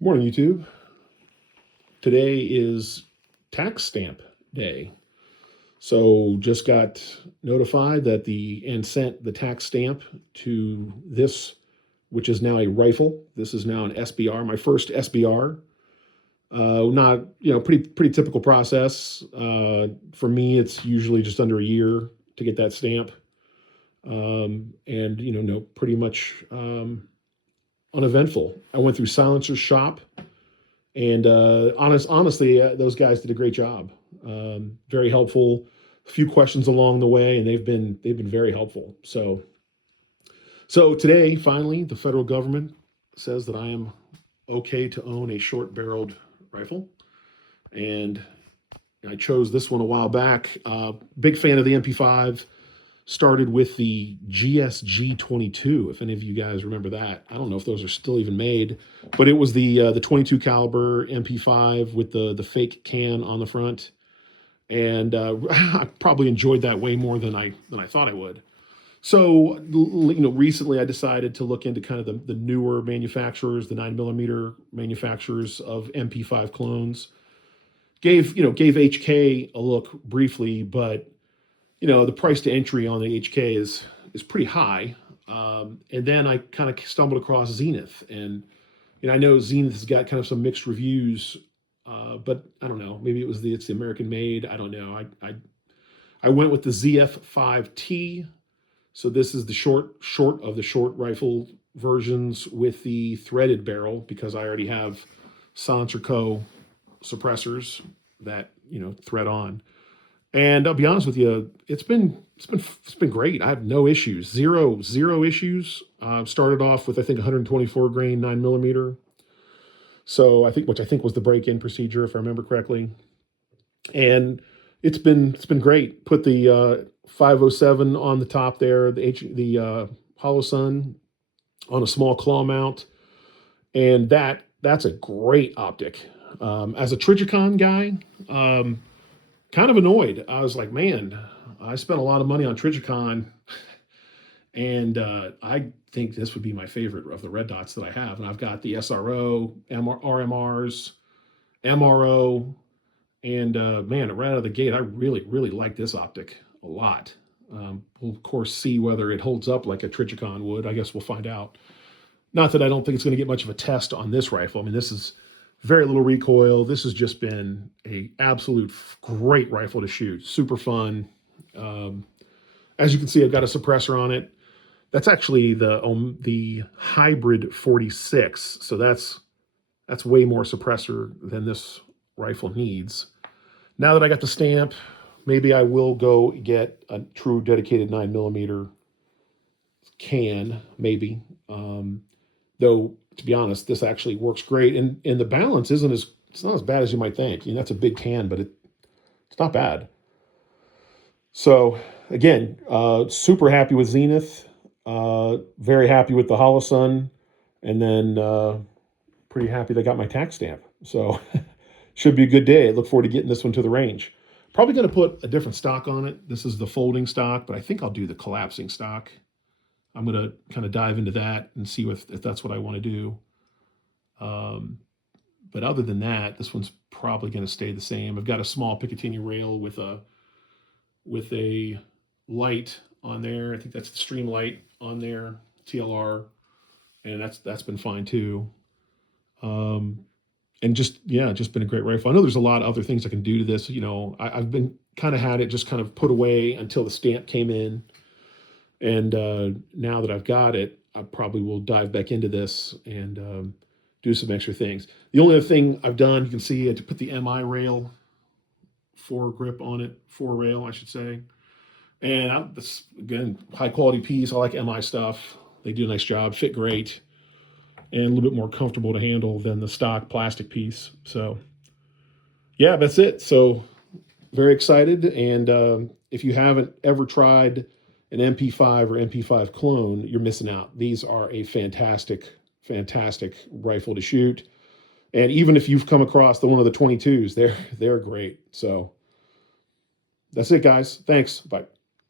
Morning, YouTube. Today is tax stamp day. So just got notified that and sent the tax stamp to this, which is now a rifle. This is now an SBR, my first SBR. Not, pretty typical process. For me, it's usually just under a year to get that stamp. And, no, pretty much uneventful. I went through Silencer's shop. And honestly, those guys did a great job. Very helpful. A few questions along the way, and they've been very helpful. So today, finally, the federal government says that I am okay to own a short-barreled rifle, and I chose this one a while back. Big fan of the MP5. Started with the GSG-22, if any of you guys remember that. I don't know if those are still even made, but it was the 22 caliber MP5 with the fake can on the front, and I probably enjoyed that way more than I thought I would. So recently I decided to look into kind of the newer manufacturers, the 9mm manufacturers of MP5 clones. Gave HK a look briefly, but the price to entry on the HK is pretty high. And then I kind of stumbled across Zenith, and I know Zenith has got kind of some mixed reviews, but I don't know. Maybe it's the American made. I don't know. I went with the ZF5T. So this is the short of the short rifle versions with the threaded barrel, because I already have Silencer Co. suppressors that thread on. And I'll be honest with you, it's been great. I have no issues, zero issues. Started off with I think 124 grain 9mm. So which I think was the break-in procedure, if I remember correctly. And it's been great. Put the 507 on the top there, the Hollow Sun on a small claw mount, and that's a great optic. As a Trijicon guy. Kind of annoyed. I was like, man, I spent a lot of money on Trijicon, and I think this would be my favorite of the red dots that I have. And I've got the SRO, RMRs, MRO, and man, right out of the gate, I really like this optic a lot. We'll of course see whether it holds up like a Trijicon would. I guess we'll find out. Not that I don't think it's going to get much of a test on this rifle. I mean, this is very little recoil. This has just been a absolute great rifle to shoot. Super fun. As you can see, I've got a suppressor on it. That's actually the hybrid 46. So that's way more suppressor than this rifle needs. Now that I got the stamp, maybe I will go get a true dedicated 9mm can, maybe. Though, to be honest, this actually works great, and the balance it's not as bad as you might think. That's a big can, but it's not bad. So again, super happy with Zenith, very happy with the Hollow Sun, and then pretty happy that I got my tax stamp. So should be a good day. I look forward to getting this one to the range. Probably going to put a different stock on it. This is the folding stock, but I think I'll do the collapsing stock. I'm going to kind of dive into that and see if that's what I want to do. But other than that, this one's probably going to stay the same. I've got a small Picatinny rail with a light on there. I think that's the stream light on there, TLR, and that's been fine too. And just been a great rifle. I know there's a lot of other things I can do to this. I've been kind of had it just kind of put away until the stamp came in. And now that I've got it, I probably will dive back into this and do some extra things. The only other thing I've done, you can see I had to put the MI rail foregrip on it, rail, I should say. And this, again, high quality piece. I like MI stuff. They do a nice job, fit great, and a little bit more comfortable to handle than the stock plastic piece. So yeah, that's it. So very excited. And if you haven't ever tried an MP5 or MP5 clone, you're missing out. These are a fantastic rifle to shoot. And even if you've come across one of the 22s, they're great. So that's it, guys. Thanks. Bye.